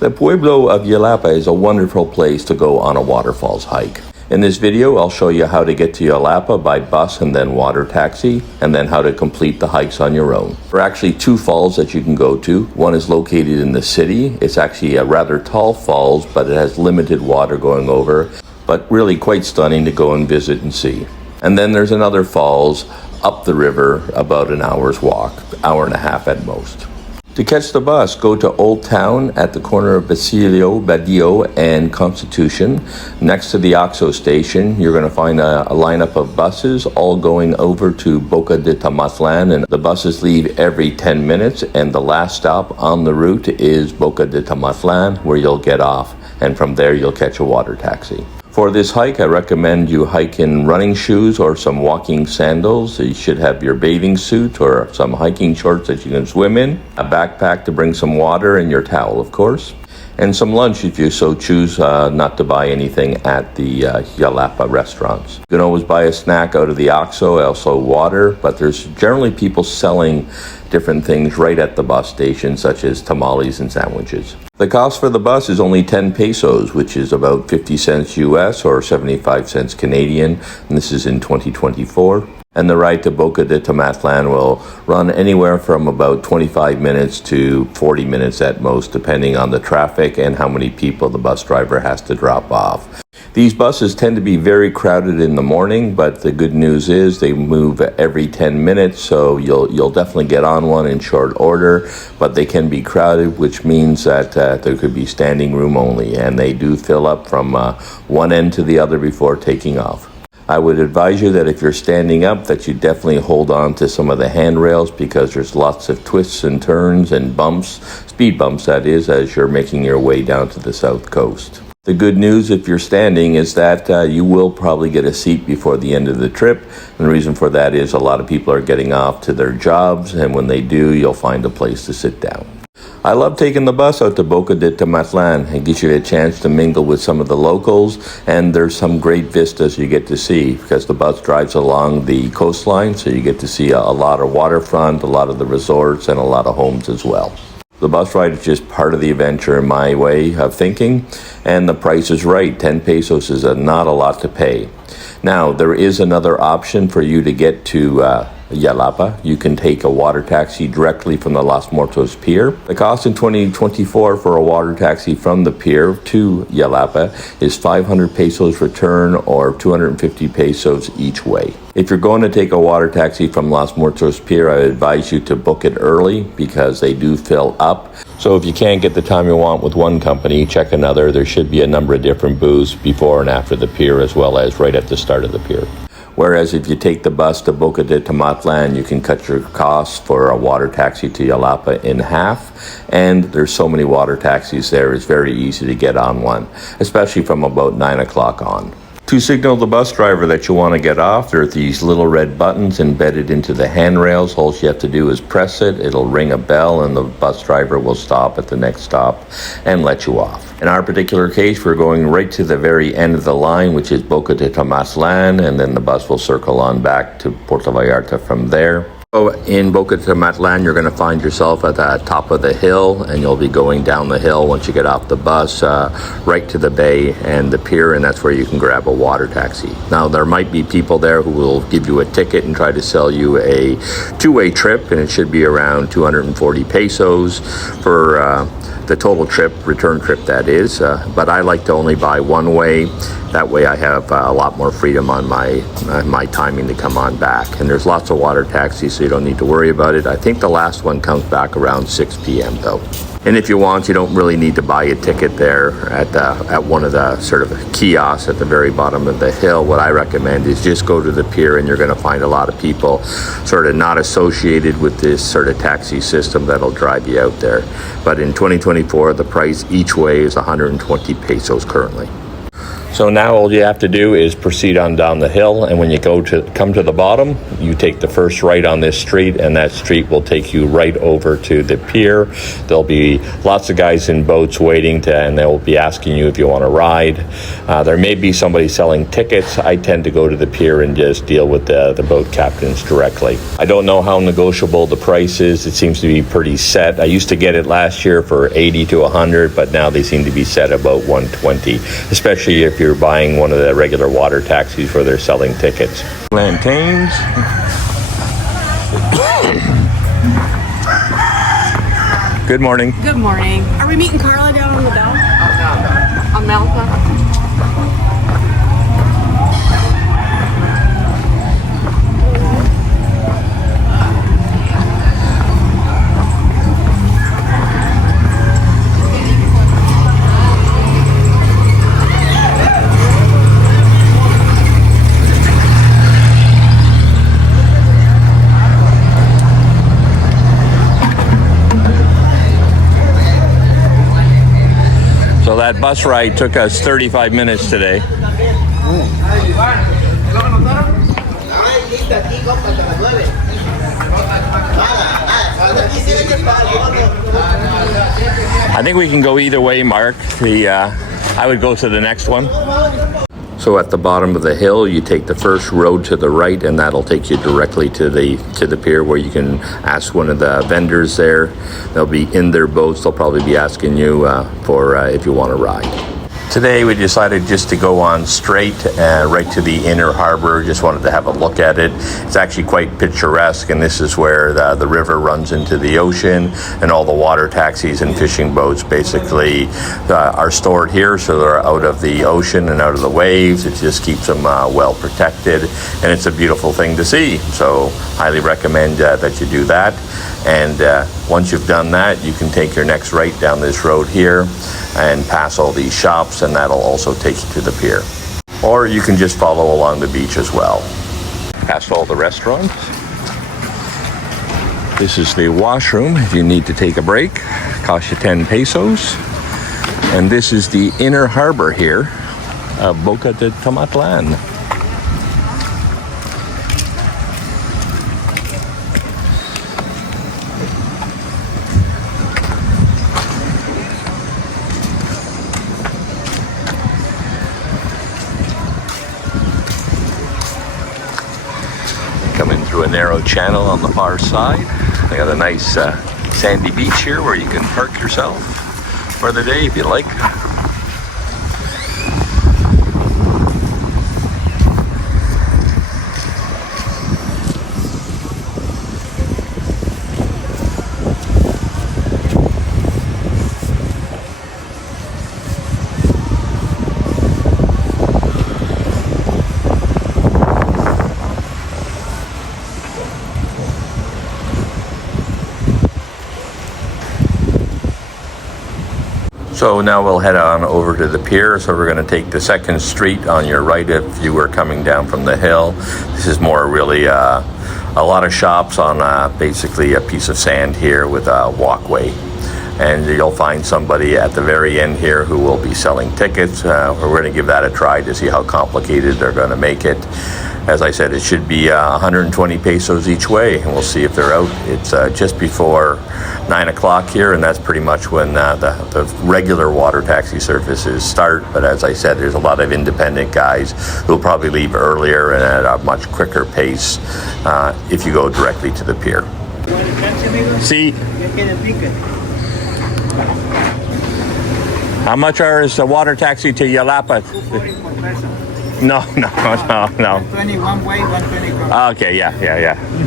The Pueblo of Yelapa is a wonderful place to go on a waterfalls hike. In this video, I'll show you how to get to Yelapa by bus and then water taxi, and then how to complete the hikes on your own. There are actually two falls that you can go to. One is located in the city. It's actually a rather tall falls, but it has limited water going over, but really quite stunning to go and visit and see. And then there's another falls up the river, about an hour's walk, hour and a half at most. To catch the bus, go to Old Town at the corner of Badio and Constitution. Next to the Oxo station, you're going to find a lineup of buses all going over to Boca de Tamatlan, and the buses leave every 10 minutes, and the last stop on the route is Boca de Tamatlan, where you'll get off, and from there you'll catch a water taxi. For this hike, I recommend you hike in running shoes or some walking sandals. You should have your bathing suit or some hiking shorts that you can swim in, a backpack to bring some water, and your towel, of course, and some lunch if you so choose not to buy anything at the Yelapa restaurants. You can always buy a snack out of the Oxo, also water, but there's generally people selling different things right at the bus station, such as tamales and sandwiches. The cost for the bus is only 10 pesos, which is about 50 cents US or 75 cents Canadian, and this is in 2024. And the ride to Boca de Tamatlan will run anywhere from about 25 minutes to 40 minutes at most, depending on the traffic and how many people the bus driver has to drop off. These buses tend to be very crowded in the morning, but the good news is they move every 10 minutes, so you'll definitely get on one in short order, but they can be crowded, which means that there could be standing room only, and they do fill up from one end to the other before taking off. I would advise you that if you're standing up, that you definitely hold on to some of the handrails, because there's lots of twists and turns and bumps, speed bumps that is, as you're making your way down to the south coast. The good news if you're standing is that you will probably get a seat before the end of the trip. And the reason for that is a lot of people are getting off to their jobs, and when they do, you'll find a place to sit down. I love taking the bus out to Boca de Tamatlan. It gives you a chance to mingle with some of the locals, and there's some great vistas you get to see because the bus drives along the coastline, so you get to see a lot of waterfront, a lot of the resorts, and a lot of homes as well. The bus ride is just part of the adventure in my way of thinking, and the price is right. 10 pesos is not a lot to pay. Now, there is another option for you to get to Yelapa. You can take a water taxi directly from the Los Muertos Pier. The cost in 2024 for a water taxi from the pier to Yelapa is 500 pesos return or 250 pesos each way. If you're going to take a water taxi from Los Muertos Pier, I advise you to book it early because they do fill up. So if you can't get the time you want with one company, check another. There should be a number of different booths before and after the pier, as well as right at the start of the pier. Whereas if you take the bus to Boca de Tamatlan, you can cut your costs for a water taxi to Yelapa in half. And there's so many water taxis there, it's very easy to get on one, especially from about 9 o'clock on. To signal the bus driver that you want to get off, there are these little red buttons embedded into the handrails. All you have to do is press it, it'll ring a bell, and the bus driver will stop at the next stop and let you off. In our particular case, we're going right to the very end of the line, which is Boca de Tamatlan, and then the bus will circle on back to Puerto Vallarta from there. So in Boca de Tamatlan, you're going to find yourself at the top of the hill, and you'll be going down the hill once you get off the bus right to the bay and the pier, and that's where you can grab a water taxi. Now, there might be people there who will give you a ticket and try to sell you a two-way trip, and it should be around 240 pesos for the total trip, return trip that is, but I like to only buy one way. That way I have a lot more freedom on my timing to come on back. And there's lots of water taxis, so you don't need to worry about it. I think the last one comes back around 6 p.m. though. And if you want, you don't really need to buy a ticket there at one of the sort of kiosks at the very bottom of the hill. What I recommend is just go to the pier, and you're going to find a lot of people sort of not associated with this sort of taxi system that'll drive you out there. But in 2024, the price each way is 120 pesos currently. So now all you have to do is proceed on down the hill, and when you come to the bottom, you take the first right on this street, and that street will take you right over to the pier. There'll be lots of guys in boats waiting and they'll be asking you if you want to ride. There may be somebody selling tickets. I tend to go to the pier and just deal with the boat captains directly. I don't know how negotiable the price is. It seems to be pretty set. I used to get it last year for 80 to 100, but now they seem to be set about 120, especially if you're buying one of the regular water taxis where they're selling tickets. Plantains. Good morning. Good morning. Are we meeting Carla down on the bell? On Malta? So that bus ride took us 35 minutes today. I think we can go either way, Mark. I would go to the next one. So at the bottom of the hill, you take the first road to the right, and that'll take you directly to the pier, where you can ask one of the vendors there. They'll be in their boats. They'll probably be asking you for if you want to ride. Today we decided just to go on straight right to the inner harbor. Just wanted to have a look at it. It's actually quite picturesque, and this is where the river runs into the ocean, and all the water taxis and fishing boats basically are stored here, so they're out of the ocean and out of the waves. It just keeps them well protected, and it's a beautiful thing to see. So highly recommend that you do that. And once you've done that, you can take your next right down this road here and pass all these shops, and that'll also take you to the pier. Or you can just follow along the beach as well. Past all the restaurants. This is the washroom if you need to take a break. Costs you 10 pesos. And this is the inner harbor here of Boca de Tomatlan. Coming through a narrow channel on the far side. They got a nice sandy beach here where you can park yourself for the day if you like. So now we'll head on over to the pier. So we're going to take the second street on your right if you were coming down from the hill. This is more really a lot of shops on basically a piece of sand here with a walkway. And you'll find somebody at the very end here who will be selling tickets. We're going to give that a try to see how complicated they're going to make it. As I said, it should be 120 pesos each way, and we'll see if they're out. It's just before 9 o'clock here, and that's pretty much when the regular water taxi services start. But as I said, there's a lot of independent guys who'll probably leave earlier and at a much quicker pace if you go directly to the pier. See? How much is the water taxi to Yelapa? 240 per person. No. 120 one way, 120 from. Okay, yeah.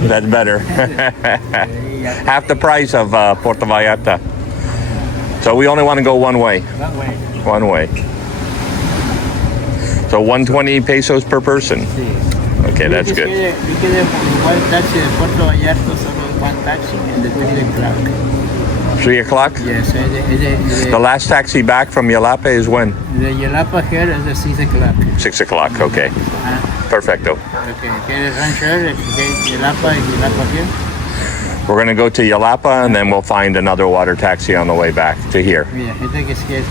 That's better. Half the price of Puerto Vallarta. So we only want to go one way. One way. So 120 pesos per person. Okay, that's good. We get one taxi de Puerto Vallarta, solo one taxi, and the 3 o'clock. 3 o'clock? Yes. The last taxi back from Yelapa is when? The Yelapa here is at 6 o'clock. 6 o'clock, okay. Perfecto. Okay, ¿quieres rancher? Yelapa here? We're going to go to Yelapa, and then we'll find another water taxi on the way back to here. Mira, gente que quiere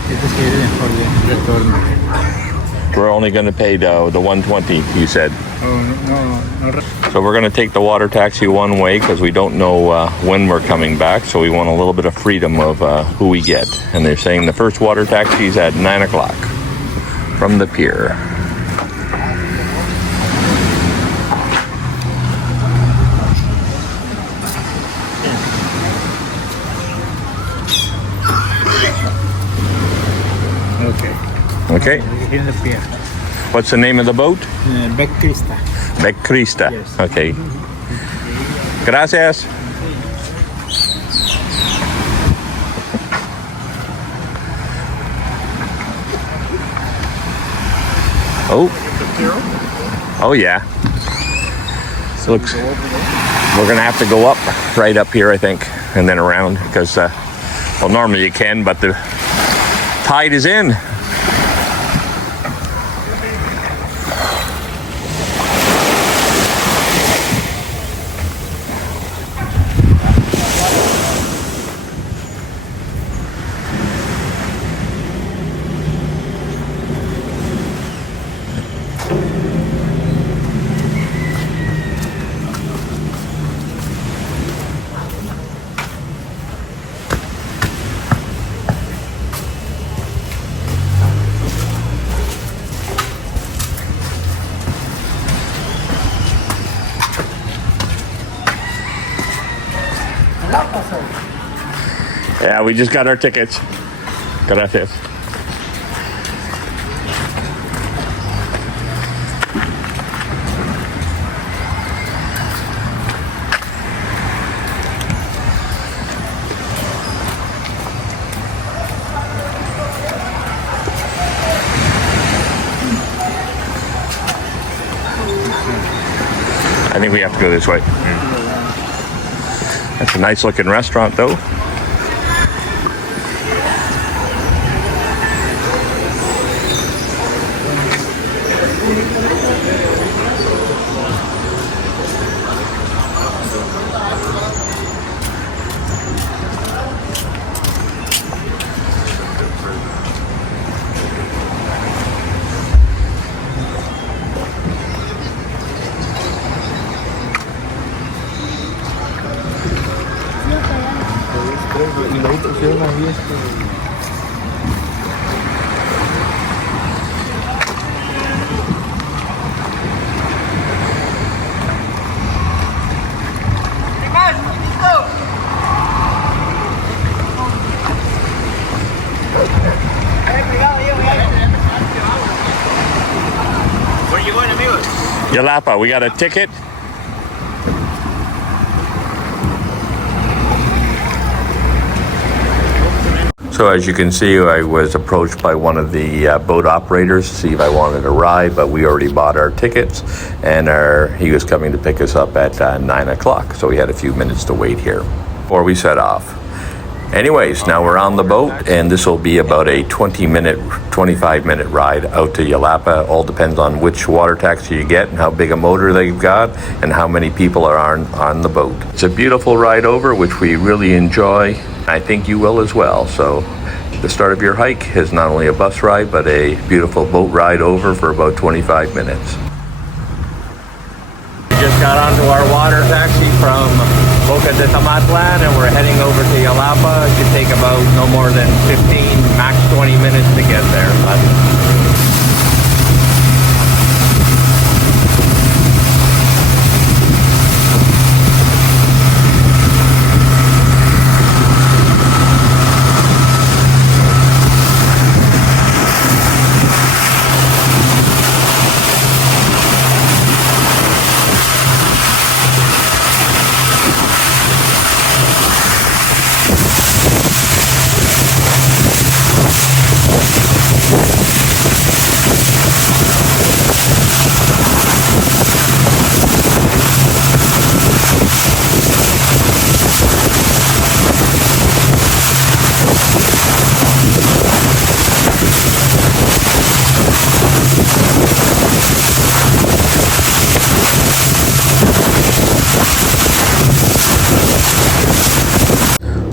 por el retorno. We're only going to pay the 120, you said. No. So we're going to take the water taxi one way because we don't know when we're coming back. So we want a little bit of freedom of who we get. And they're saying the first water taxi is at 9 o'clock from the pier. Okay. In the pier. What's the name of the boat? Bec Krista. Bec Krista. Yes. Okay. Gracias. Oh yeah. Looks. We're gonna have to go up, right up here, I think, and then around because, well, normally you can, but the tide is in. Yeah, we just got our tickets. Gracias. I think we have to go this way. That's a nice looking restaurant though. Where are you going, amigos? Yelapa, we got a ticket. So as you can see, I was approached by one of the boat operators to see if I wanted a ride, but we already bought our tickets, and he was coming to pick us up at 9 o'clock, so we had a few minutes to wait here before we set off. Anyways, now we're on the boat, and this will be about a 25-minute ride out to Yelapa. All depends on which water taxi you get and how big a motor they've got and how many people are on the boat. It's a beautiful ride over, which we really enjoy. I think you will as well. So the start of your hike is not only a bus ride, but a beautiful boat ride over for about 25 minutes. We just got onto our water taxi from Boca de Tamatlan, and we're heading over to Yelapa. It should take about no more than 15, max 20 minutes to get there.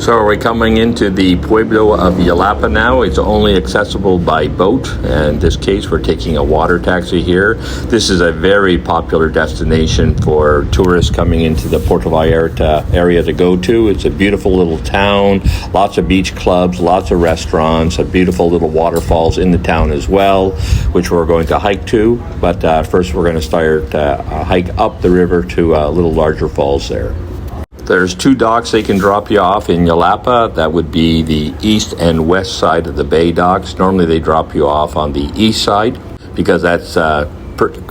So are we coming into the Pueblo of Yelapa now? It's only accessible by boat. And in this case, we're taking a water taxi here. This is a very popular destination for tourists coming into the Puerto Vallarta area to go to. It's a beautiful little town, lots of beach clubs, lots of restaurants, a beautiful little waterfalls in the town as well, which we're going to hike to. But first we're going to start a hike up the river to a little larger falls there. There's two docks they can drop you off in Yelapa. That would be the east and west side of the bay docks. Normally they drop you off on the east side because that's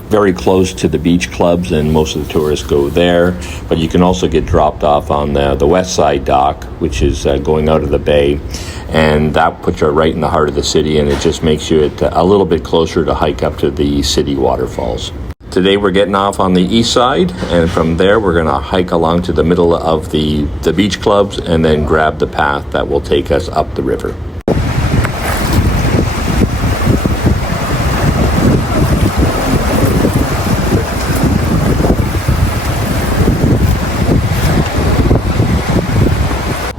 very close to the beach clubs and most of the tourists go there. But you can also get dropped off on the west side dock, which is going out of the bay. And that puts you right in the heart of the city, and it just makes you a little bit closer to hike up to the city waterfalls. Today we're getting off on the east side, and from there we're going to hike along to the middle of the beach clubs and then grab the path that will take us up the river.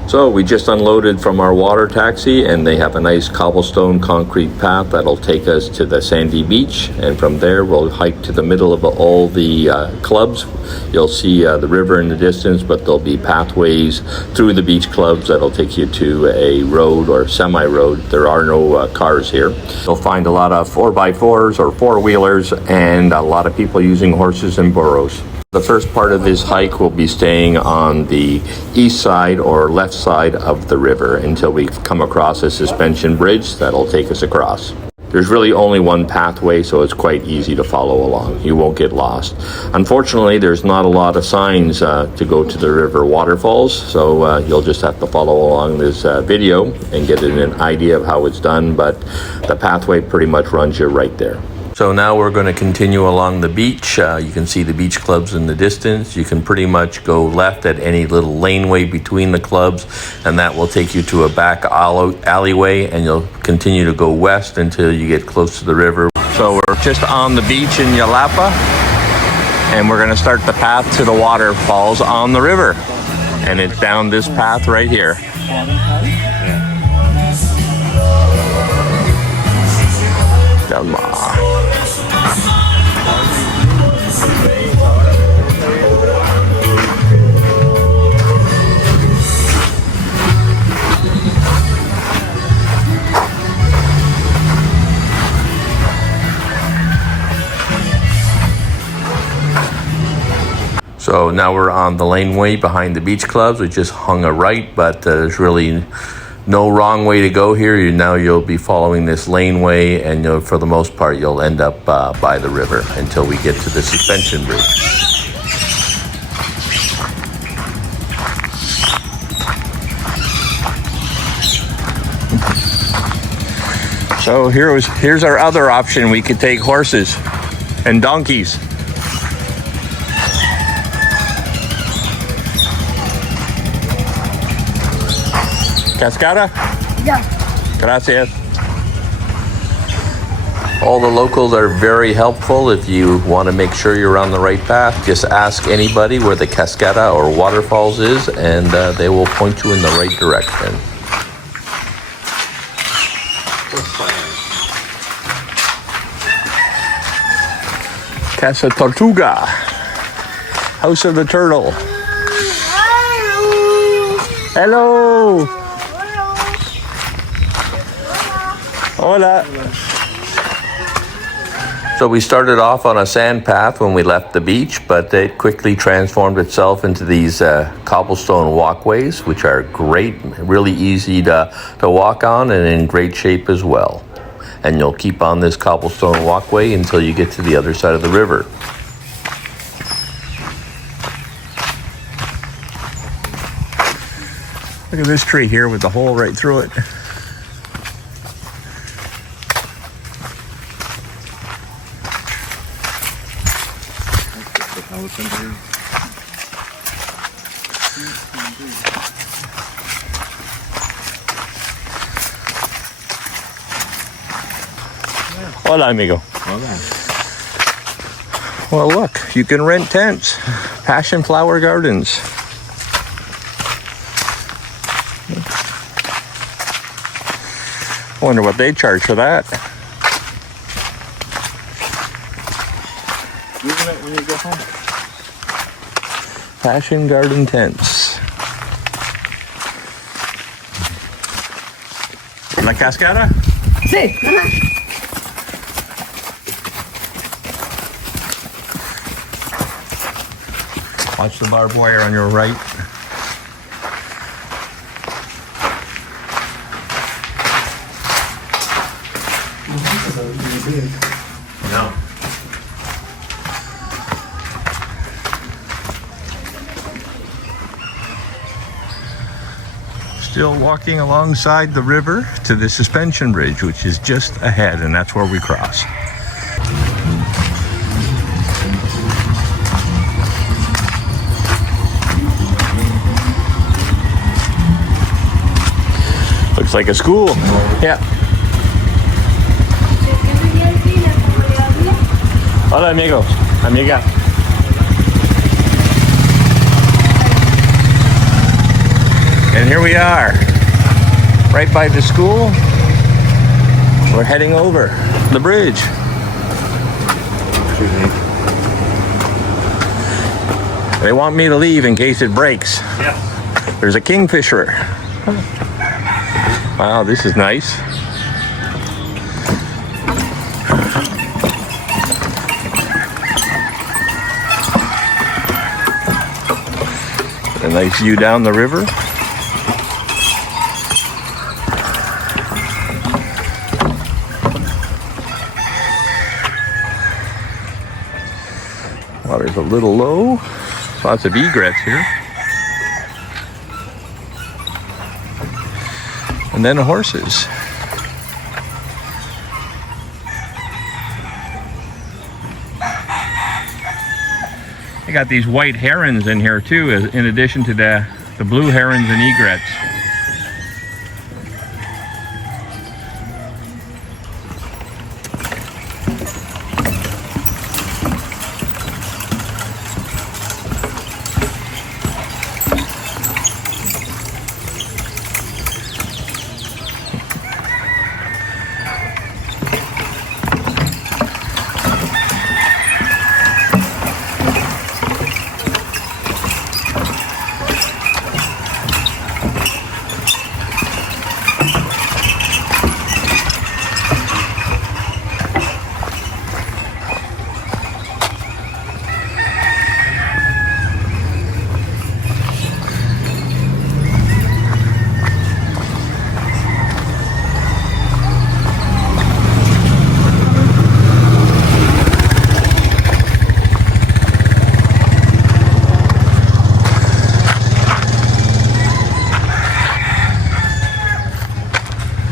So we just unloaded from our water taxi, and they have a nice cobblestone concrete path that'll take us to the sandy beach, and from there we'll hike to the middle of all the clubs. You'll see the river in the distance, but there'll be pathways through the beach clubs that'll take you to a road or semi-road. There are no cars here. You'll find a lot of 4x4s or four-wheelers and a lot of people using horses and burros. The first part of this hike will be staying on the east side or left side of the river until we come across a suspension bridge that'll take us across. There's really only one pathway, so it's quite easy to follow along. You won't get lost. Unfortunately, there's not a lot of signs to go to the river waterfalls, so you'll just have to follow along this video and get an idea of how it's done, but the pathway pretty much runs you right there. So now we're going to continue along the beach. You can see the beach clubs in the distance. You can pretty much go left at any little laneway between the clubs, and that will take you to a back alleyway, and you'll continue to go west until you get close to the river. So we're just on the beach in Yelapa, and we're going to start the path to the waterfalls on the river. And it's down this path right here. So now we're on the laneway behind the beach clubs. We just hung a right, but there's really no wrong way to go here. You'll be following this laneway, and for the most part, you'll end up by the river until we get to the suspension bridge. So here's our other option. We could take horses and donkeys. Cascada? Yeah. Gracias. All the locals are very helpful. If you want to make sure you're on the right path, just ask anybody where the cascada or waterfalls is, and they will point you in the right direction. Casa Tortuga, House of the Turtle. Hello. Hola. So we started off on a sand path when we left the beach, but it quickly transformed itself into these cobblestone walkways, which are great, really easy to walk on and in great shape as well. And you'll keep on this cobblestone walkway until you get to the other side of the river. Look at this tree here with the hole right through it. Hola, amigo. Hola. Well, look, you can rent tents. Passion Flower Gardens. Wonder what they charge for that. Using it when you get home. Passion Garden Tents. La Cascada? Sí. Watch the barbed wire on your right. No. Still walking alongside the river to the suspension bridge, which is just ahead, and that's where we cross. Looks like a school. Yeah. Hola, amigos. Amiga. And here we are, right by the school. We're heading over the bridge. They want me to leave in case it breaks. Yeah. There's a kingfisher. Wow, this is nice. A nice view down the river. Water's a little low. Lots of egrets here. And then horses. They got these white herons in here too, in addition to the blue herons and egrets.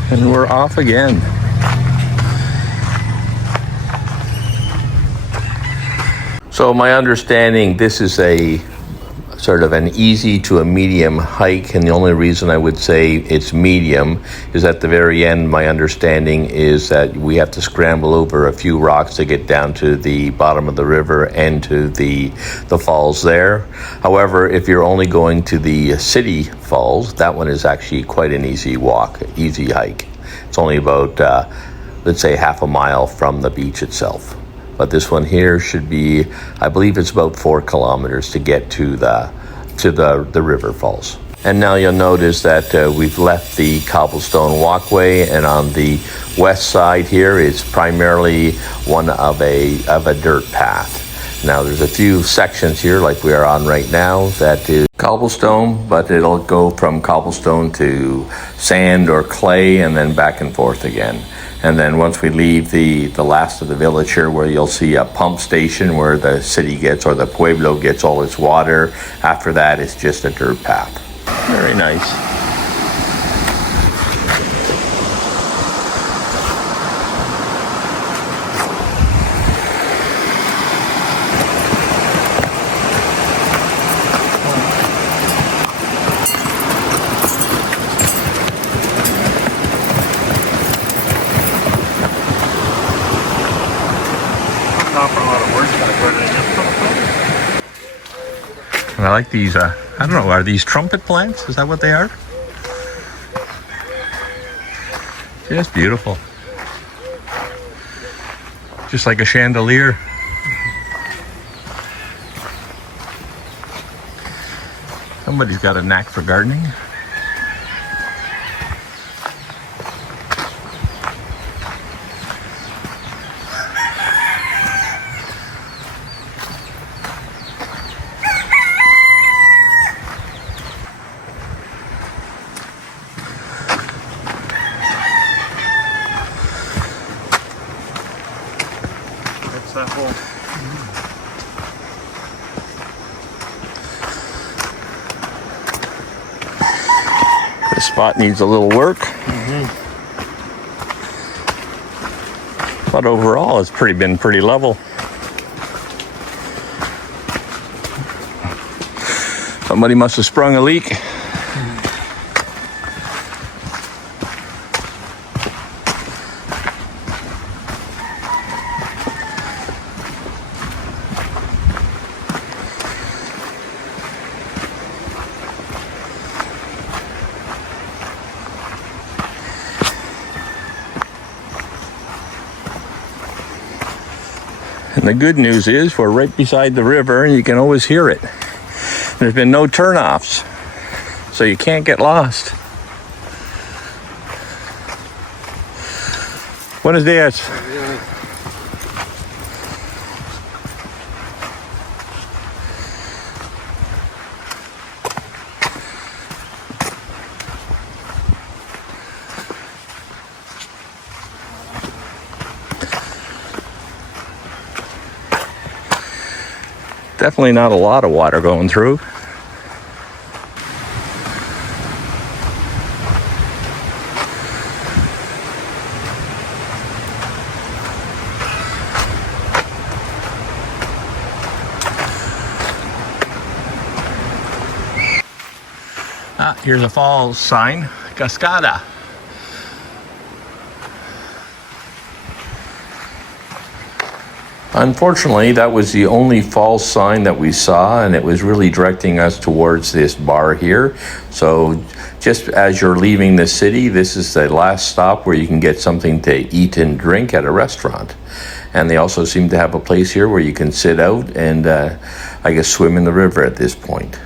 And we're off again. So my understanding, this is a sort of an easy to a medium hike, and the only reason I would say it's medium is at the very end, my understanding is that we have to scramble over a few rocks to get down to the bottom of the river and to the falls there. However, if you're only going to the city falls, that one is actually quite an easy walk, easy hike. It's only about, let's say, half a mile from the beach itself. But this one here should be, I believe it's about 4 kilometers to get to the river falls. And now you'll notice that we've left the cobblestone walkway, and on the west side here is primarily one of a dirt path. Now there's a few sections here like we are on right now that is cobblestone, but it'll go from cobblestone to sand or clay and then back and forth again. And then once we leave the last of the village here, where you'll see a pump station where the city gets, or the Pueblo gets, all its water. After that, it's just a dirt path. Very nice. And I like these, I don't know, are these trumpet plants? Is that what they are? Just beautiful. Just like a chandelier. Somebody's got a knack for gardening. That's that hole. This spot needs a little work. But overall, it's been pretty level. Somebody must have sprung a leak. And the good news is we're right beside the river and you can always hear it. There's been no turnoffs, so you can't get lost. Buenos días. Definitely not a lot of water going through. Here's a falls sign, Cascada. Unfortunately, that was the only false sign that we saw, and it was really directing us towards this bar here. So just as you're leaving the city, this is the last stop where you can get something to eat and drink at a restaurant. And they also seem to have a place here where you can sit out and I guess swim in the river at this point.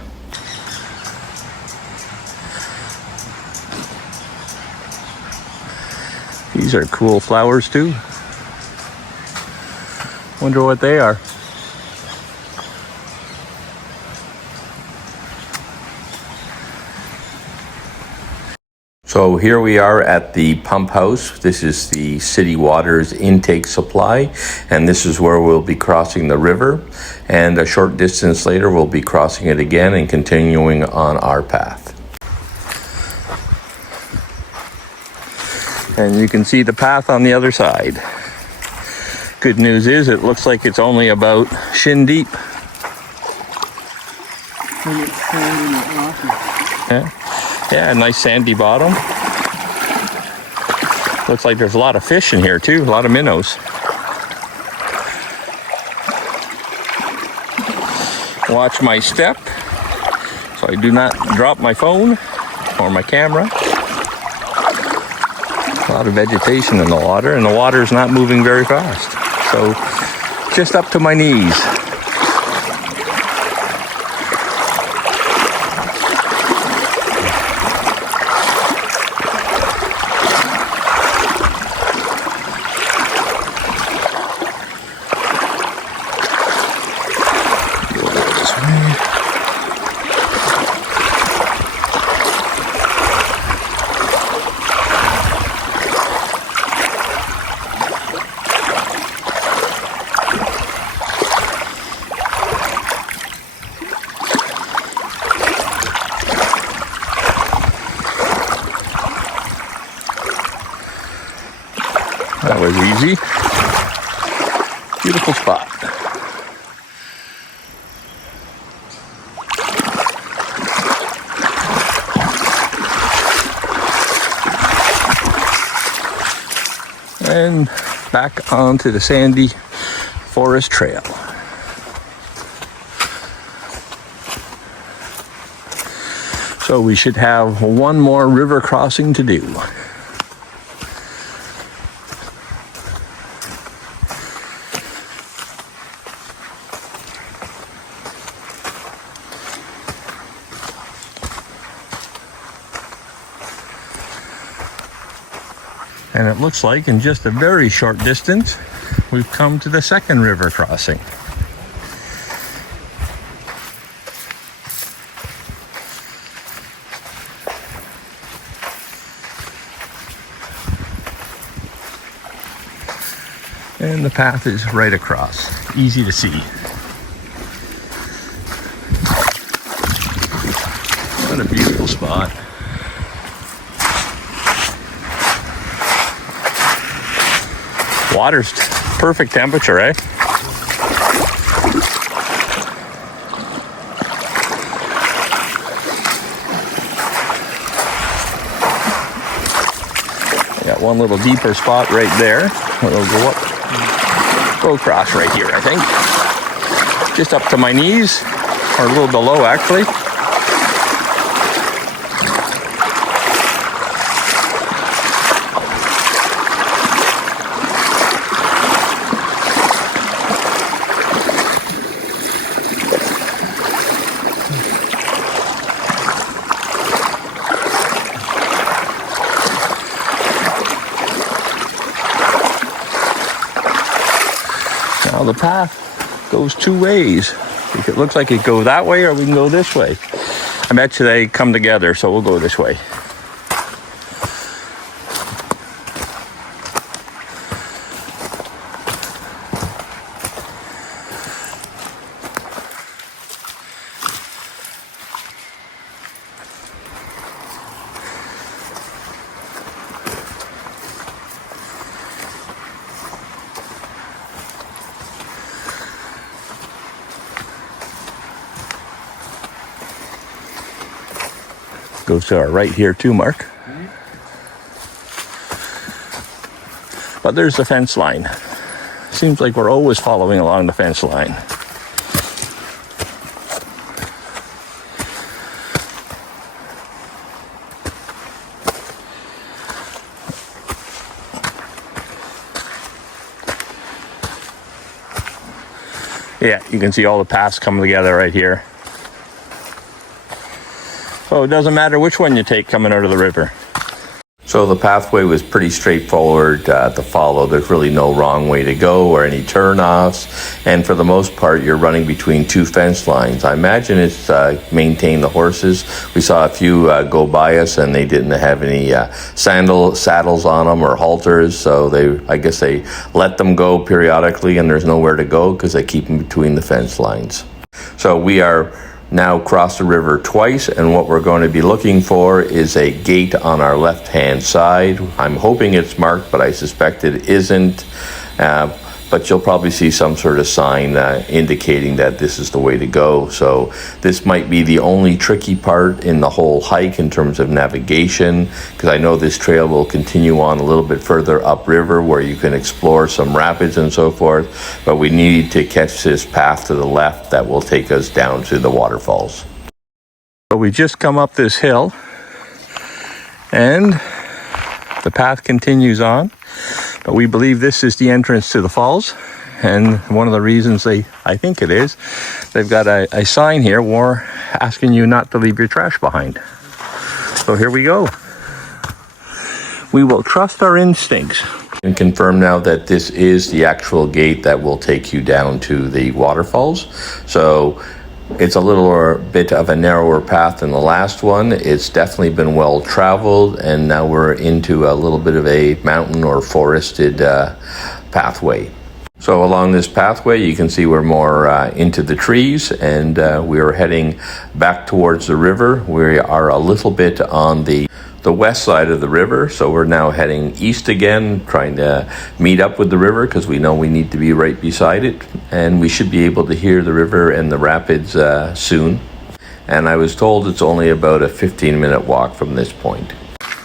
These are cool flowers too. Wonder what they are. So here we are at the pump house. This is the city water's intake supply, and this is where we'll be crossing the river. And a short distance later, we'll be crossing it again and continuing on our path. And you can see the path on the other side. Good news is it looks like it's only about shin deep. Yeah, nice sandy bottom. Looks like there's a lot of fish in here too, a lot of minnows. Watch my step so I do not drop my phone or my camera. A lot of vegetation in the water, and the water is not moving very fast. So just up to my knees. That was easy. Beautiful spot. And back onto the sandy forest trail. So we should have one more river crossing to do. And it looks like in just a very short distance, we've come to the second river crossing. And the path is right across, easy to see. What a beautiful spot. Water's perfect temperature, eh? Got one little deeper spot right there. It'll go up. Go across right here, I think. Just up to my knees, or a little below actually. Now the path goes two ways. It looks like it can go that way or we can go this way. I bet you they come together, so we'll go this way. Goes to our right here too, Mark. But there's the fence line. Seems like we're always following along the fence line. Yeah, you can see all the paths coming together right here. So it doesn't matter which one you take coming out of the river. So the pathway was pretty straightforward to follow. There's really no wrong way to go or any turnoffs. And for the most part, you're running between two fence lines. I imagine it's maintain the horses. We saw a few go by us and they didn't have any saddles on them or halters. So I guess they let them go periodically and there's nowhere to go because they keep them between the fence lines. So we are now cross the river twice, and what we're going to be looking for is a gate on our left hand side. I'm hoping it's marked, but I suspect it isn't. But you'll probably see some sort of sign indicating that this is the way to go. So this might be the only tricky part in the whole hike in terms of navigation, because I know this trail will continue on a little bit further upriver where you can explore some rapids and so forth, but we need to catch this path to the left that will take us down to the waterfalls. So we just come up this hill and the path continues on. But we believe this is the entrance to the falls, and one of the reasons I think it is, they've got a sign here asking you not to leave your trash behind. So here we go. We will trust our instincts. And confirm now that this is the actual gate that will take you down to the waterfalls. So it's a little bit of a narrower path than the last one. It's definitely been well traveled, and now we're into a little bit of a mountain or forested pathway. So along this pathway, you can see we're more into the trees, and we are heading back towards the river. We are a little bit on the west side of the river, so we're now heading east again, trying to meet up with the river because we know we need to be right beside it, and we should be able to hear the river and the rapids soon. And I was told it's only about a 15-minute walk from this point.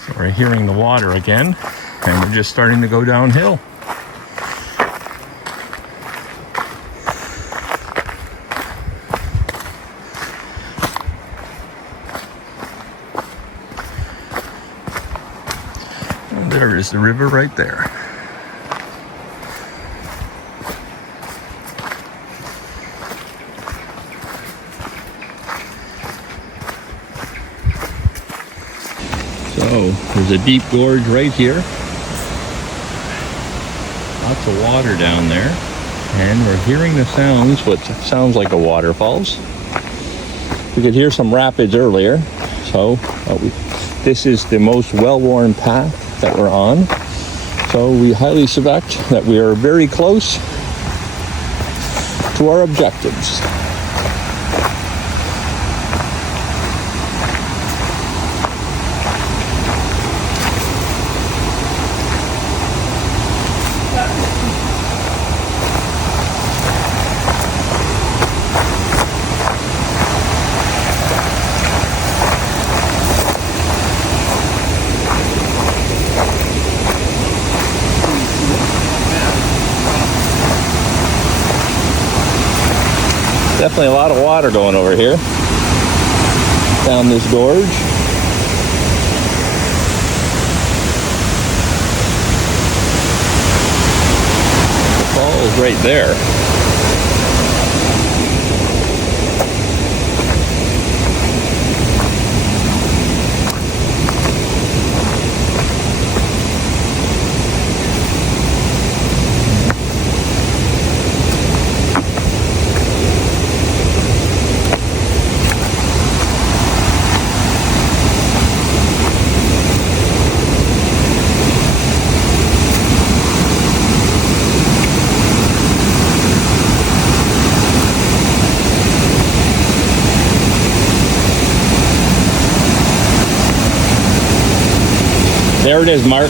So we're hearing the water again, and we're just starting to go downhill. There is the river right there. So there's a deep gorge right here. Lots of water down there. And we're hearing the sounds, what sounds like a waterfalls. We could hear some rapids earlier. So this is the most well-worn path that we're on. So we highly suspect that we are very close to our objectives. Definitely a lot of water going over here down this gorge. The fall is right there. There it is, Mark.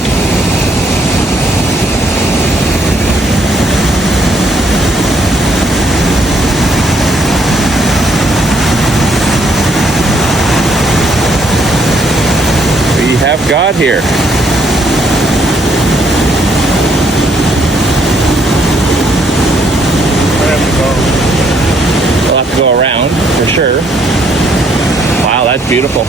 We have got here. We'll have to go around for sure. Wow, that's beautiful.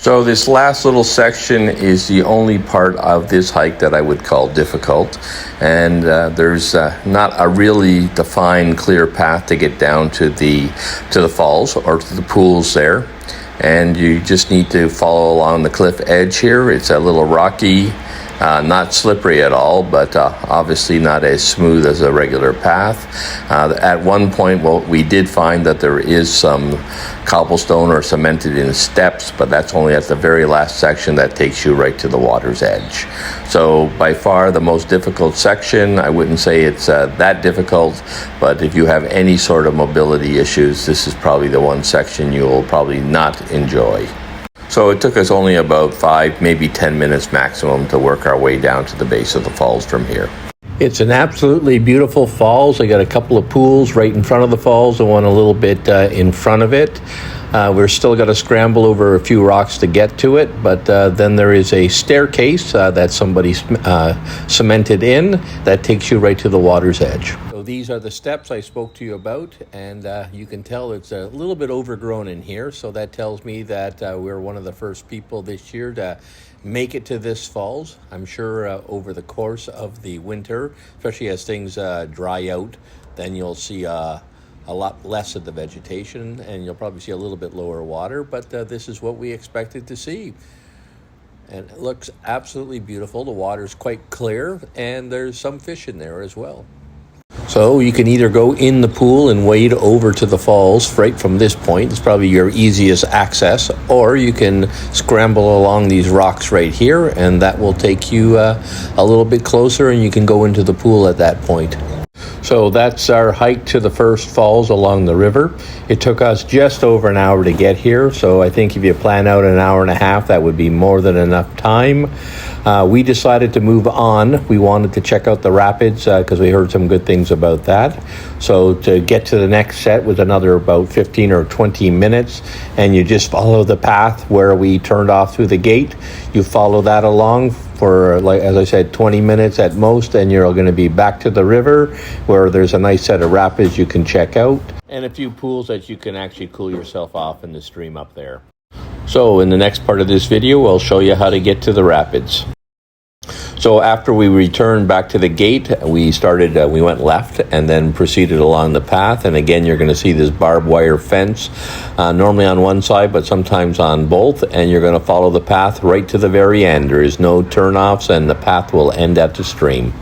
So this last little section is the only part of this hike that I would call difficult, and there's not a really defined clear path to get down to the falls or to the pools there, and you just need to follow along the cliff edge here. It's a little rocky, not slippery at all, but obviously not as smooth as a regular path. At one point, well, we did find that there is some cobblestone or cemented in steps, but that's only at the very last section that takes you right to the water's edge. So by far the most difficult section. I wouldn't say it's that difficult, but if you have any sort of mobility issues, this is probably the one section you will probably not enjoy. So it took us only about 5, maybe 10 minutes maximum to work our way down to the base of the falls from here. It's an absolutely beautiful falls. I got a couple of pools right in front of the falls and one a little bit in front of it. We're still got to scramble over a few rocks to get to it, but then there is a staircase that somebody cemented in that takes you right to the water's edge. So these are the steps I spoke to you about, and you can tell it's a little bit overgrown in here, so that tells me that we're one of the first people this year to make it to this falls. I'm sure over the course of the winter, especially as things dry out, then you'll see a lot less of the vegetation, and you'll probably see a little bit lower water, but this is what we expected to see. And it looks absolutely beautiful. The water's quite clear, and there's some fish in there as well. So you can either go in the pool and wade over to the falls right from this point. It's probably your easiest access, or you can scramble along these rocks right here, and that will take you a little bit closer, and you can go into the pool at that point. So that's our hike to the first falls along the river. It took us just over an hour to get here, so I think if you plan out an hour and a half, that would be more than enough time. We decided to move on. We wanted to check out the rapids because we heard some good things about that. So to get to the next set was another about 15 or 20 minutes, and you just follow the path where we turned off through the gate. You follow that along for, like as I said, 20 minutes at most, and you're going to be back to the river where there's a nice set of rapids you can check out and a few pools that you can actually cool yourself off in the stream up there. So in the next part of this video, I'll show you how to get to the rapids. So after we returned back to the gate, we went left and then proceeded along the path. And again, you're going to see this barbed wire fence, normally on one side, but sometimes on both. And you're going to follow the path right to the very end. There is no turnoffs, and the path will end at the stream.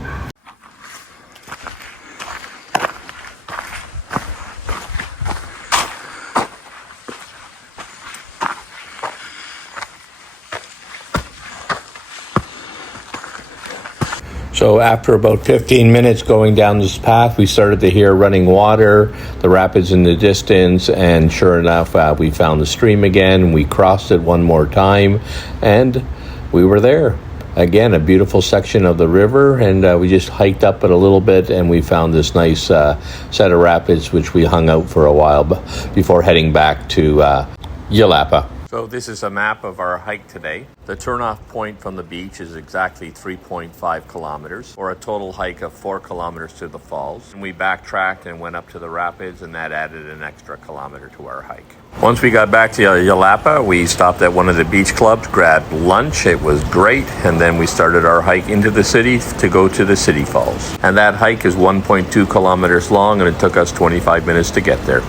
So after about 15 minutes going down this path, we started to hear running water, the rapids in the distance, and sure enough, we found the stream again. We crossed it one more time, and we were there. Again, a beautiful section of the river, and we just hiked up it a little bit, and we found this nice set of rapids, which we hung out for a while before heading back to Yelapa. So this is a map of our hike today. The turnoff point from the beach is exactly 3.5 kilometers, or a total hike of 4 kilometers to the falls. And we backtracked and went up to the rapids, and that added an extra kilometer to our hike. Once we got back to Yelapa, we stopped at one of the beach clubs, grabbed lunch. It was great, and then we started our hike into the city to go to the city falls. And that hike is 1.2 kilometers long, and it took us 25 minutes to get there.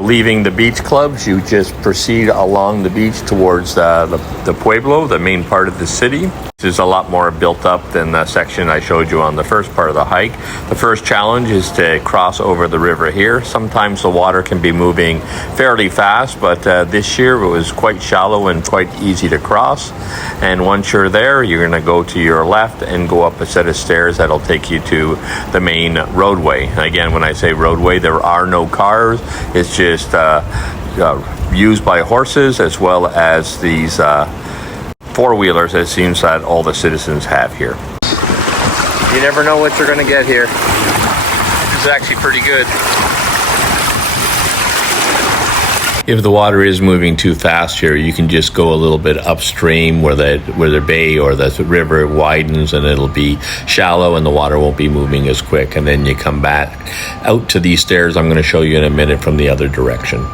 Leaving the beach clubs, you just proceed along the beach towards the Pueblo, the main part of the city. This is a lot more built up than the section I showed you on the first part of the hike. The first challenge is to cross over the river here. Sometimes the water can be moving fairly fast, but this year it was quite shallow and quite easy to cross. And once you're there, you're going to go to your left and go up a set of stairs that'll take you to the main roadway. And again, when I say roadway, there are no cars. It's just used by horses as well as these four-wheelers, it seems that all the citizens have here. You never know what you're going to get here. This is actually pretty good. If the water is moving too fast here, you can just go a little bit upstream where the bay or the river widens, and it'll be shallow and the water won't be moving as quick. And then you come back out to these stairs I'm going to show you in a minute from the other direction.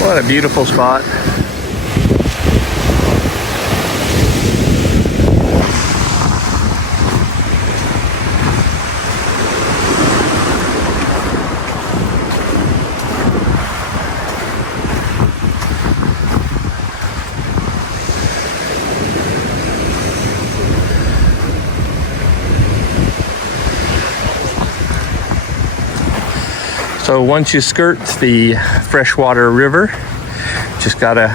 What a beautiful spot. So once you skirt the freshwater river, just gotta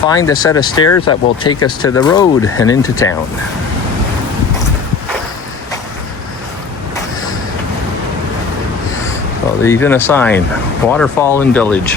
find a set of stairs that will take us to the road and into town. So there's even a sign, waterfall and village.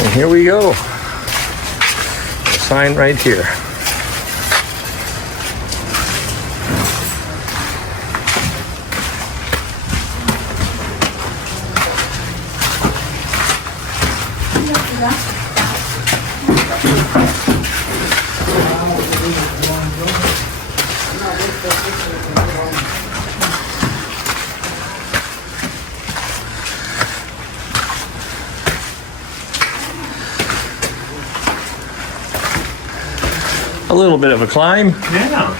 And here we go. The sign right here. A little bit of a climb. Yeah.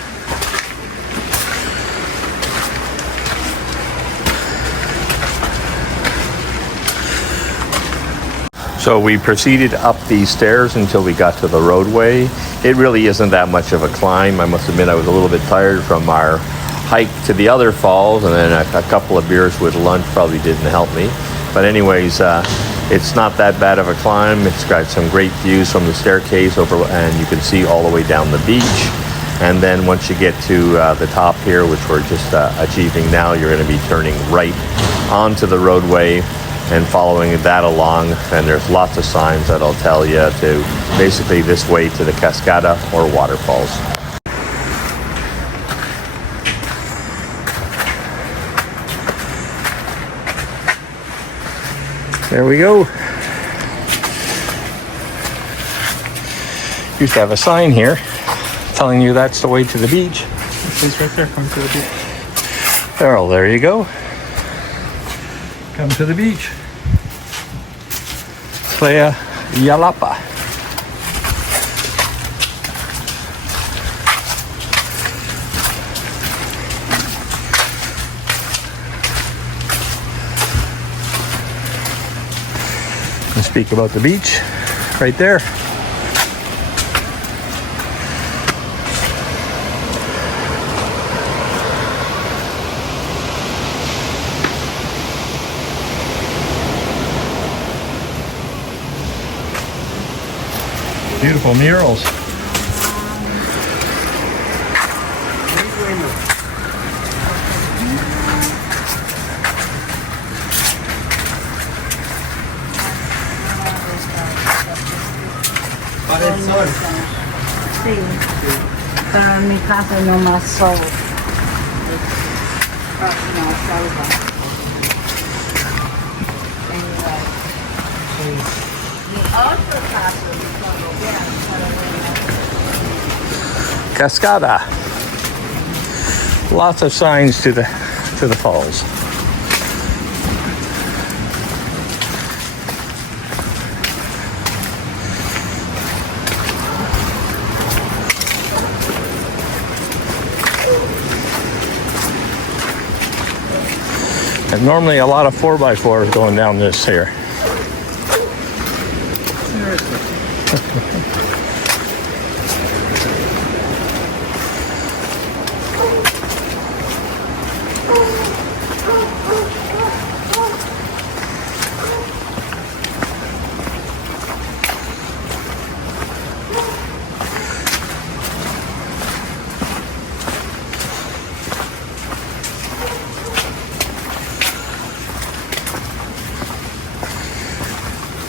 So we proceeded up these stairs until we got to the roadway. It really isn't that much of a climb. I must admit I was a little bit tired from our hike to the other falls, and then a couple of beers with lunch probably didn't help me. But anyways, it's not that bad of a climb. It's got some great views from the staircase over, and you can see all the way down the beach. And then once you get to the top here, which we're just achieving now, you're going to be turning right onto the roadway and following that along. And there's lots of signs that'll tell you to basically this way to the Cascada or waterfalls. There we go. Used to have a sign here telling you that's the way to the beach. It says right there, come to the beach. Well, there you go. Come to the beach. Playa Yelapa. And speak about the beach right there. Beautiful murals. Para el sol. Sí, pero en mi casa no más sol. No, salva. Mi otro caso, cuando vean, Cascada. Lots of signs to the falls. And normally a lot of 4x4s going down this here.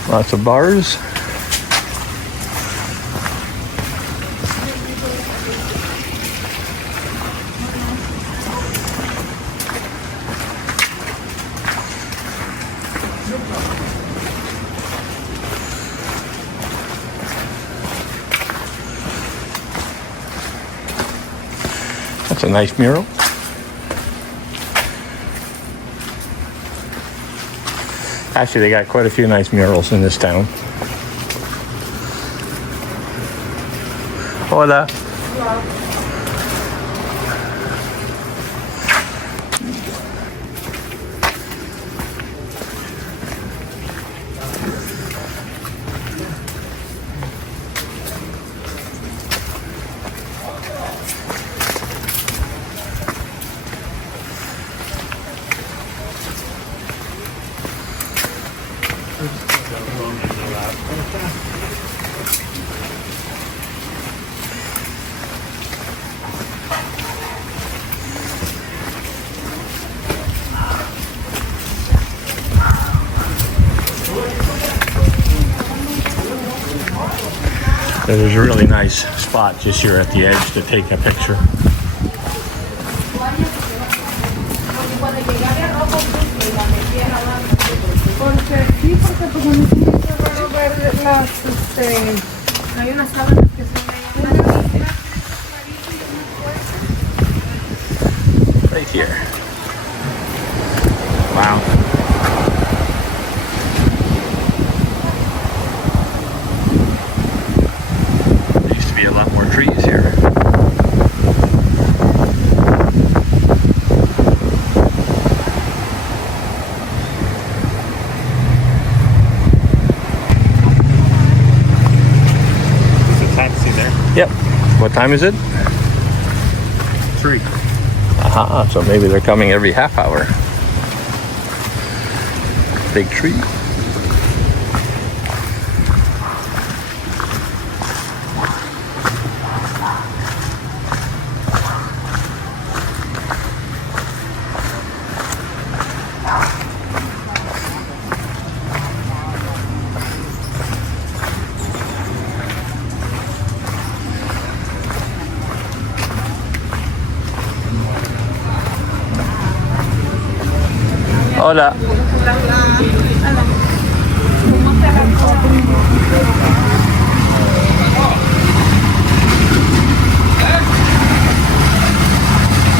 Lots of bars. That's a nice mural. Actually, they got quite a few nice murals in this town. Hola. There's a really nice spot just here at the edge to take a picture. Hay unas sábanas que son Right here. Wow. There used to be a lot more trees here. What time is it? 3. Aha, so maybe they're coming every half hour. Big tree. Hola.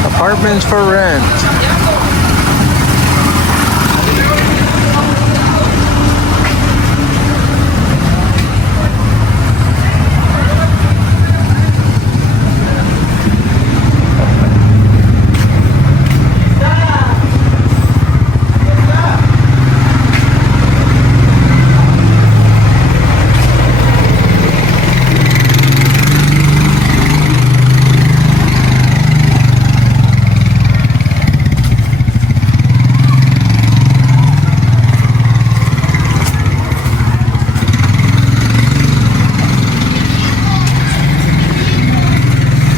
Apartments for rent.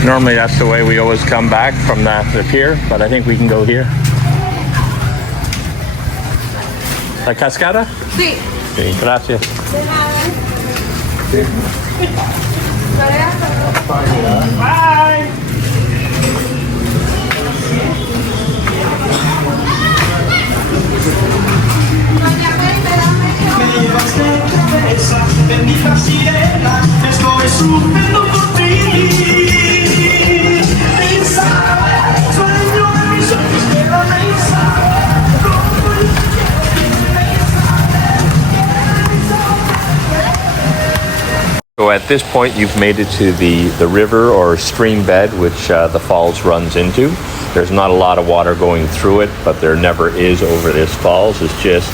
Normally that's the way we always come back from the pier, but I think we can go here. La cascada? Sí. Sí, gracias. Bye. So at this point, you've made it to the river or stream bed, which the falls runs into. There's not a lot of water going through it, but there never is over this falls. It's just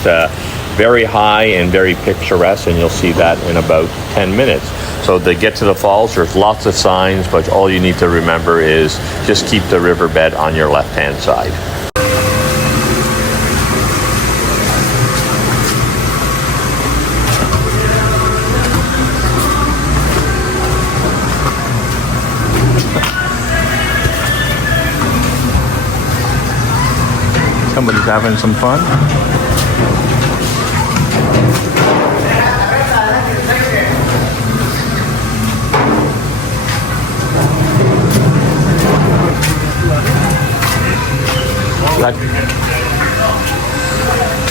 very high and very picturesque, and you'll see that in about 10 minutes. So to get to the falls, there's lots of signs, but all you need to remember is just keep the riverbed on your left-hand side. Somebody's having some fun.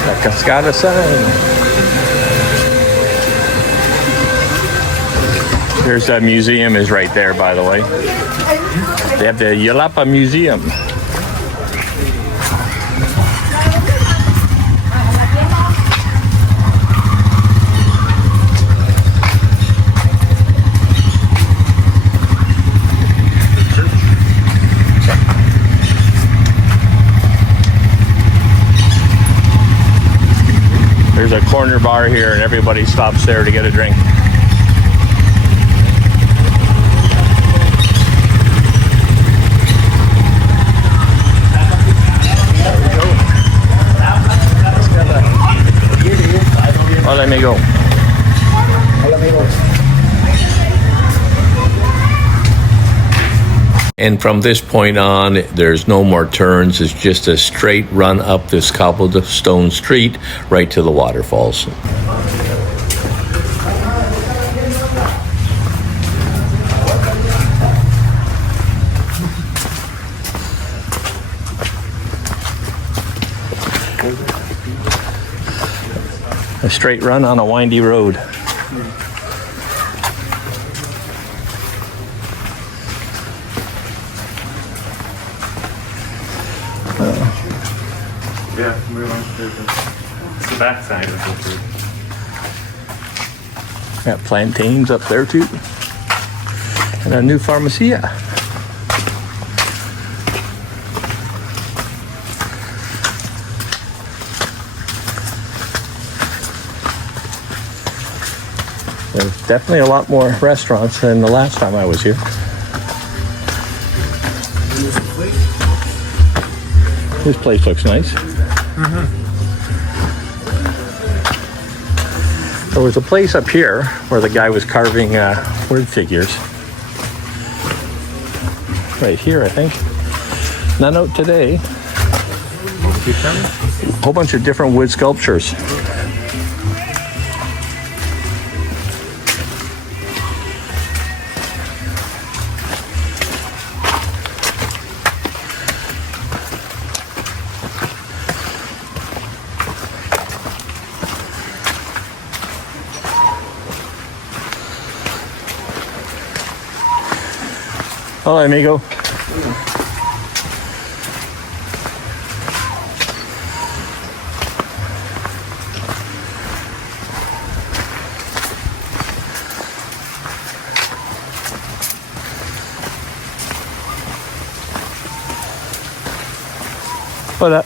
La cascada sign. There's that museum is right there, by the way. They have the Yelapa Museum. There's a corner bar here and everybody stops there to get a drink. Hola, amigo. Hola, amigo. And from this point on, there's no more turns. It's just a straight run up this cobblestone street right to the waterfalls. A straight run on a windy road. Yeah, we went to the back side of the tree. Got plantains up there too. And a new pharmacia. There's definitely a lot more restaurants than the last time I was here. This place looks nice. There was a place up here where the guy was carving word figures. Right here, I think. Not out today. A whole bunch of different wood sculptures. Hola, amigo. Hola.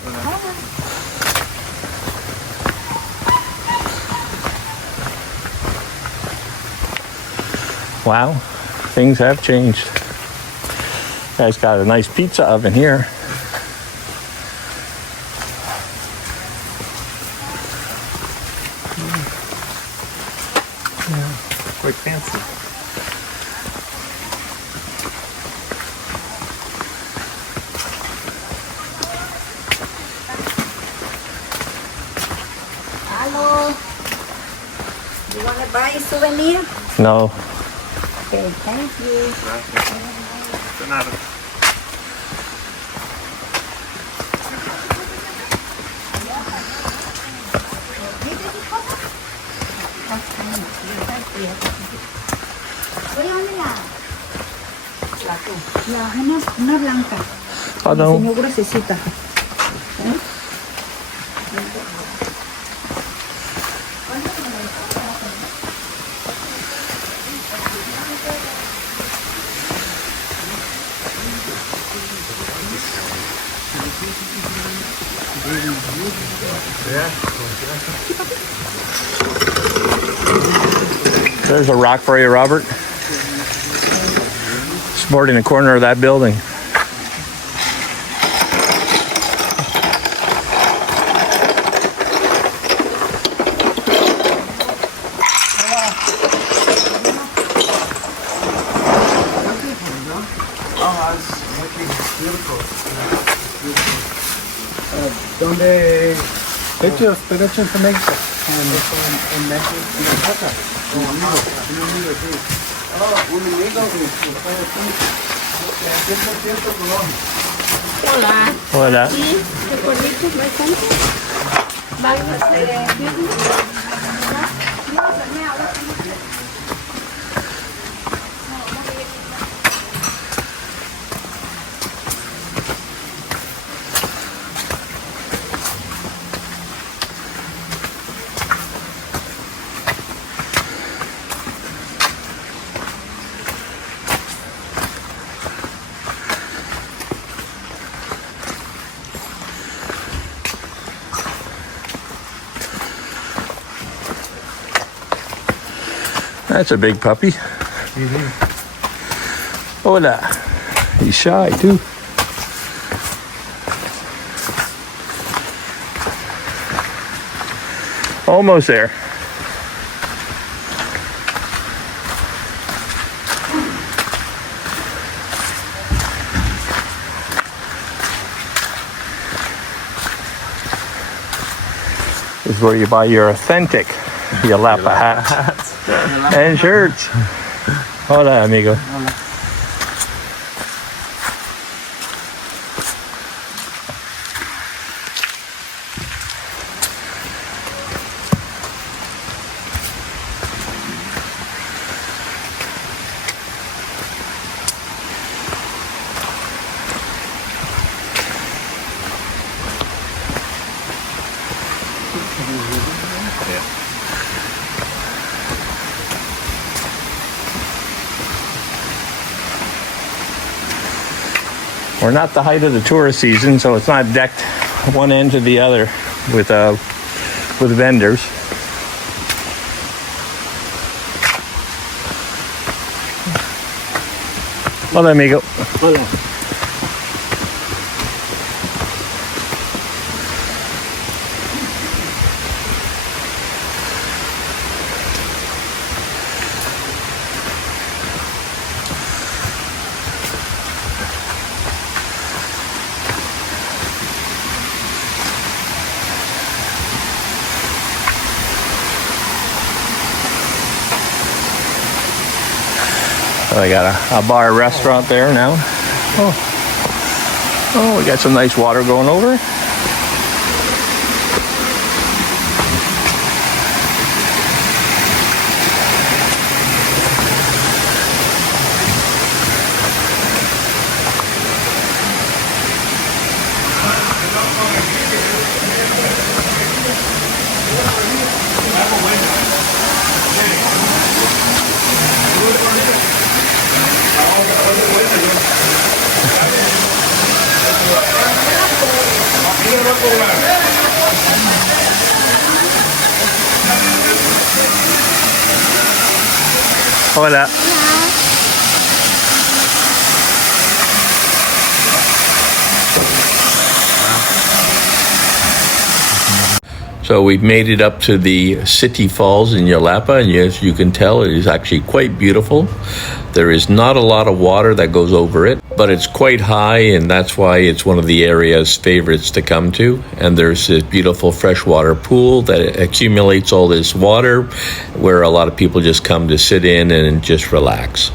Wow, things have changed. Guy's got a nice pizza oven here. Quite fancy. Hello. You want to buy a souvenir? No. Okay, thank you. De nada. Una blanca. Oh, no. Muy gruesecita. There's a rock for you, Robert. Sporting the corner of that building. ¿Dónde? Hechos, pero hechos en México. En México, en la casa. Un amigo, sí. Un amigo que fue aquí. 100% Colón. Hola. Hola. Sí, recuerditos bastante. Van a ser That's a big puppy. Hola. He's shy too. Almost there. This is where you buy your authentic Yelapa hats and shirts. Hola, amigo. We're not the height of the tourist season, so it's not decked one end to the other with vendors. Hola, amigo. Hola. I got a bar restaurant there now. Oh, we got some nice water going over. Hola. So we've made it up to the city falls in Yelapa, and as you can tell, it is actually quite beautiful. There is not a lot of water that goes over it, but it's quite high, and that's why it's one of the area's favorites to come to. And there's this beautiful freshwater pool that accumulates all this water, where a lot of people just come to sit in and just relax.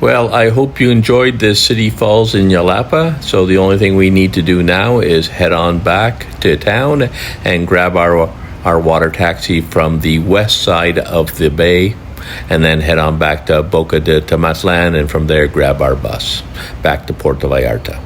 Well, I hope you enjoyed this city falls in Yelapa. So the only thing we need to do now is head on back to town and grab our water taxi from the west side of the bay, and then head on back to Boca de Tamazlan, and from there grab our bus back to Puerto Vallarta.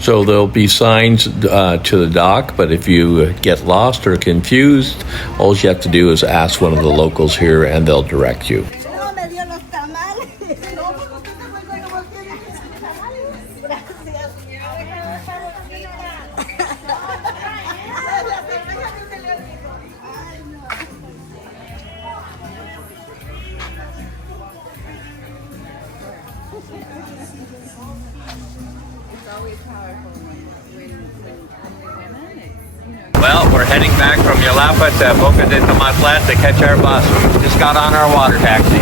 So there'll be signs to the dock, but if you get lost or confused, all you have to do is ask one of the locals here and they'll direct you. Well, we're heading back from Yelapa to Boca de Tamazlan to catch our bus. We just got on our water taxi.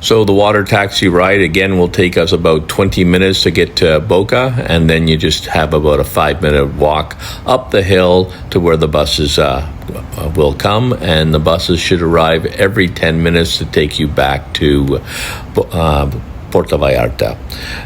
So the water taxi ride, again, will take us about 20 minutes to get to Boca, and then you just have about a 5-minute walk up the hill to where the buses will come, and the buses should arrive every 10 minutes to take you back to Puerto Vallarta.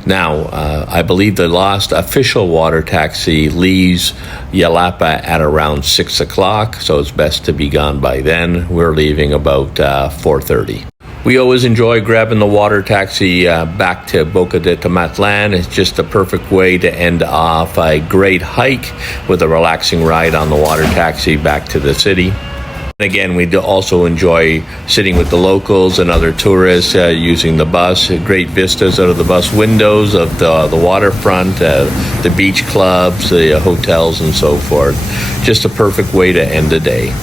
Now, I believe the last official water taxi leaves Yelapa at around 6 o'clock, so it's best to be gone by then. We're leaving about 4:30. We always enjoy grabbing the water taxi back to Boca de Tomatlan. It's just a perfect way to end off a great hike with a relaxing ride on the water taxi back to the city. Again, we also enjoy sitting with the locals and other tourists using the bus. Great vistas out of the bus windows of the waterfront, the beach clubs, the hotels, and so forth. Just a perfect way to end the day.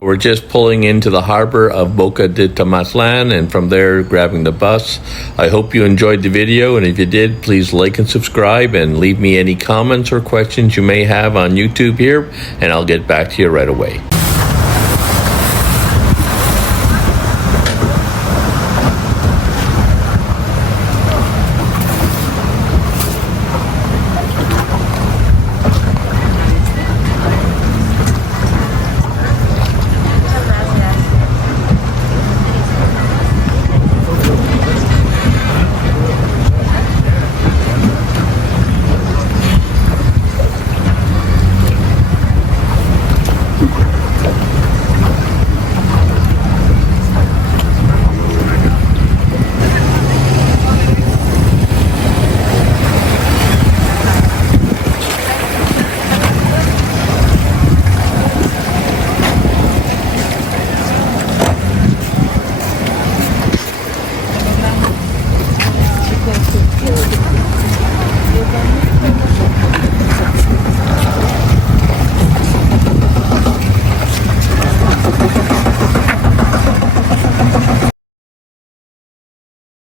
We're just pulling into the harbor of Boca de Tomatlan and from there grabbing the bus. I hope you enjoyed the video, and if you did, please like and subscribe and leave me any comments or questions you may have on YouTube here, and I'll get back to you right away.